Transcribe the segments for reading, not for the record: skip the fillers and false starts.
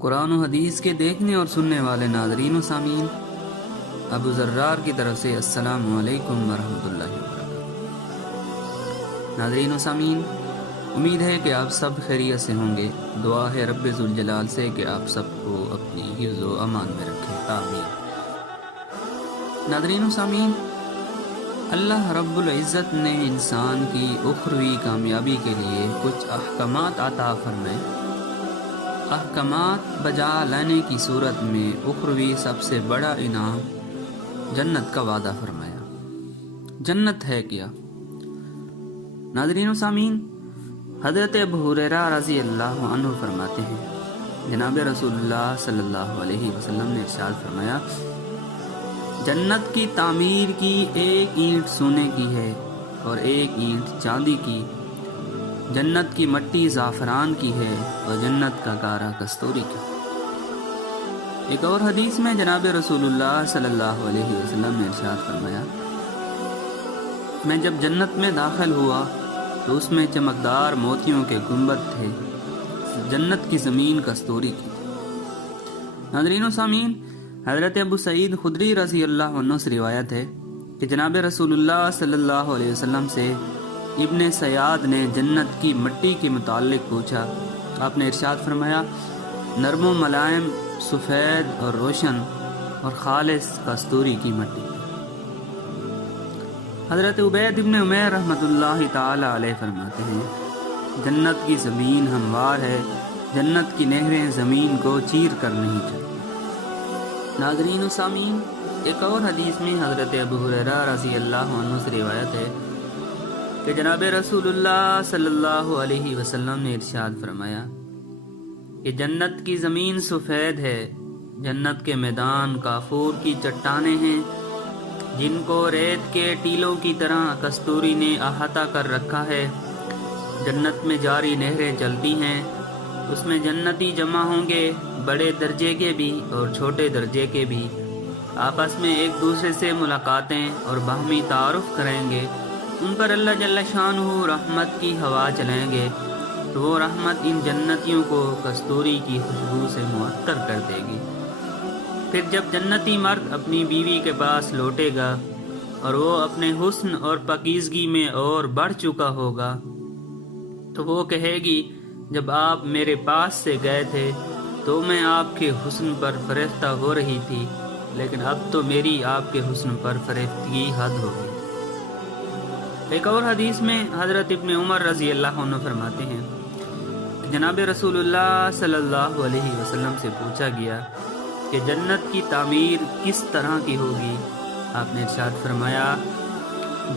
قرآن و حدیث کے دیکھنے اور سننے والے ناظرین و سامعین، ابو ذرار کی طرف سے السلام علیکم ورحمۃ اللہ وبرکاتہ۔ ناظرین و سامعین، امید ہے کہ آپ سب خیریت سے ہوں گے۔ دعا ہے رب ذوالجلال سے کہ آپ سب کو اپنی حفظ و امان میں رکھے، آمین۔ ناظرین و سامعین، اللہ رب العزت نے انسان کی اخروی کامیابی کے لیے کچھ احکامات عطا فرمائے۔ احکامات بجا لانے کی صورت میں اخروی سب سے بڑا انعام جنت کا وعدہ فرمایا۔ جنت ہے کیا؟ ناظرین و سامعین، حضرت ابو ہریرہ رضی اللہ عنہ فرماتے ہیں، جناب رسول اللہ صلی اللہ علیہ وسلم نے ارشاد فرمایا، جنت کی تعمیر کی ایک اینٹ سونے کی ہے اور ایک اینٹ چاندی کی، جنت کی مٹی زعفران کی ہے اور جنت کا گارا کستوری کی۔ ایک اور حدیث میں جناب رسول اللہ صلی اللہ علیہ وسلم نے ارشاد فرمایا، میں جب جنت میں داخل ہوا تو اس میں چمکدار موتیوں کے گنبد تھے، جنت کی زمین کستوری کی تھی۔ ناظرین و سامعین، حضرت ابو سعید خدری رضی اللہ عنہ سے روایت ہے کہ جناب رسول اللہ صلی اللہ علیہ وسلم سے ابن سیاد نے جنت کی مٹی کے متعلق پوچھا۔ آپ نے ارشاد فرمایا، نرم و ملائم، سفید اور روشن اور خالص کستوری کی مٹی۔ حضرت عبید بن عمیر رحمۃ اللہ تعالی علیہ فرماتے ہیں، جنت کی زمین ہموار ہے، جنت کی نہریں زمین کو چیر کر نہیں چلتی۔ ناظرین و سامعین، ایک اور حدیث میں حضرت ابو ہریرہ رضی اللہ عنہ سے روایت ہے کہ جناب رسول اللہ صلی اللہ علیہ وسلم نے ارشاد فرمایا کہ جنت کی زمین سفید ہے، جنت کے میدان کافور کی چٹانیں ہیں جن کو ریت کے ٹیلوں کی طرح کستوری نے احاطہ کر رکھا ہے، جنت میں جاری نہریں چلتی ہیں، اس میں جنتی جمع ہوں گے، بڑے درجے کے بھی اور چھوٹے درجے کے بھی، آپس میں ایک دوسرے سے ملاقاتیں اور باہمی تعارف کریں گے، ان پر اللہ جل شانہ رحمت کی ہوا چلائیں گے تو وہ رحمت ان جنتیوں کو کستوری کی خوشبو سے معطر کر دے گی۔ پھر جب جنتی مرد اپنی بیوی کے پاس لوٹے گا اور وہ اپنے حسن اور پاکیزگی میں اور بڑھ چکا ہوگا تو وہ کہے گی، جب آپ میرے پاس سے گئے تھے تو میں آپ کے حسن پر فریفتہ ہو رہی تھی، لیکن اب تو میری آپ کے حسن پر فریفتگی حد ہو گئی۔ ایک اور حدیث میں حضرت ابن عمر رضی اللہ عنہ فرماتے ہیں کہ جناب رسول اللہ صلی اللہ علیہ وسلم سے پوچھا گیا کہ جنت کی تعمیر کس طرح کی ہوگی؟ آپ نے ارشاد فرمایا،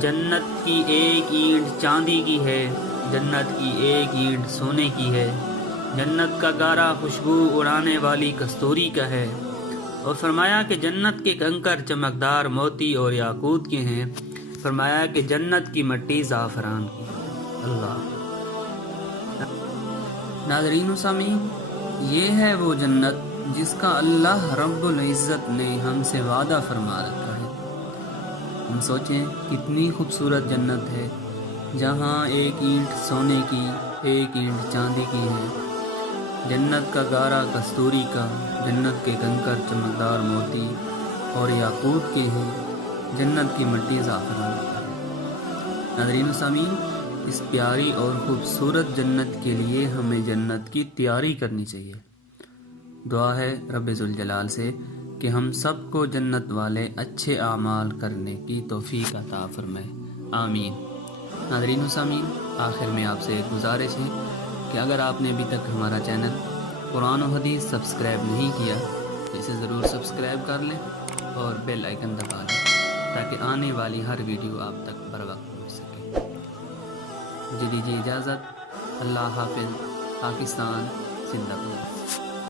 جنت کی ایک اینٹ چاندی کی ہے، جنت کی ایک اینٹ سونے کی ہے، جنت کا گارا خوشبو اڑانے والی کستوری کا ہے، اور فرمایا کہ جنت کے کنکر چمکدار موتی اور یاقوت کے ہیں، فرمایا کہ جنت کی مٹی زعفران کی۔ اللہ۔ ناظرین و سامعین، یہ ہے وہ جنت جس کا اللہ رب العزت نے ہم سے وعدہ فرما رکھا ہے۔ ہم سوچیں کتنی خوبصورت جنت ہے، جہاں ایک اینٹ سونے کی، ایک اینٹ چاندی کی ہے، جنت کا گارا کستوری کا، جنت کے کنکر چمکدار موتی اور یاقوت کے ہیں، جنت کی مٹی زعفران کی ہے۔ ناظرین و سامعین، اس پیاری اور خوبصورت جنت کے لیے ہمیں جنت کی تیاری کرنی چاہیے۔ دعا ہے رب ذوالجلال سے کہ ہم سب کو جنت والے اچھے اعمال کرنے کی توفیق عطا فرمائے، آمین۔ ناظرین و سامعین، آخر میں آپ سے ایک گزارش ہے کہ اگر آپ نے ابھی تک ہمارا چینل قرآن و حدیث سبسکرائب نہیں کیا تو اسے ضرور سبسکرائب کر لیں اور بیل آئیکن دبا دیں تاکہ آنے والی ہر ویڈیو آپ تک بر وقت پہنچ سکے۔ مجھے دیجیے اجازت، اللہ حافظ، پاکستان زندہ باد۔